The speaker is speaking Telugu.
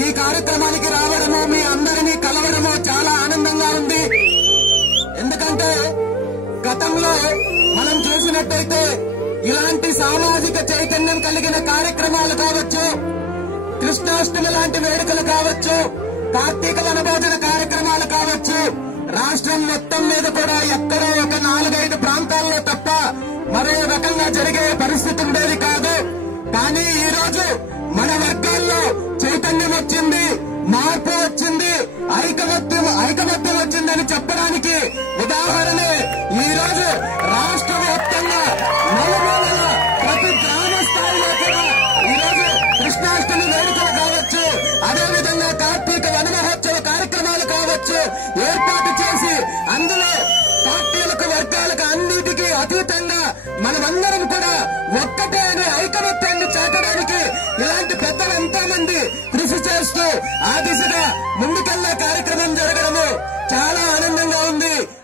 ఈ కార్యక్రమానికి రావడము, మీ అందరినీ కలవడము చాలా ఆనందంగా ఉంది. ఎందుకంటే గతంలో మనం చూసినట్టయితే ఇలాంటి సామాజిక చైతన్యం కలిగిన కార్యక్రమాలు కావచ్చు, కృష్ణాష్టమి లాంటి వేడుకలు కావచ్చు, కార్తీక వనభోజన కార్యక్రమాలు కావచ్చు, రాష్ట్రం మొత్తం మీద కూడా ఎక్కడో ఒక 4-5 ప్రాంతాల్లో తప్ప మరో రకంగా జరిగే పరిస్థితి ఉండేది కాదు. కానీ ఈ రోజు మన వర్గాల్లో చైతన్యం వచ్చింది, మార్పు వచ్చింది, ఐకమత్యం వచ్చిందని చెప్పడానికి ఉదాహరణే ఈ రోజు రాష్ట్ర వ్యాప్తంగా నలుమూలల ప్రతి గ్రామ స్థాయిలో కూడా ఈరోజు కృష్ణాష్టమి వేడుకలు కావచ్చు, అదేవిధంగా కార్తీక వన మహోత్సవ కార్యక్రమాలు కావచ్చు ఏర్పాటు చేసి అందులో పార్టీలకు, వర్గాలకు అన్నిటికీ అతీతంగా మనమందరం కూడా ఒక్కటే అనే ఐకమత్యాన్ని చాటడానికి ఇలాంటి పెద్దలు ఎంతో మంది కృషి చేస్తూ ఆ దిశగా ముందుకెళ్లే కార్యక్రమం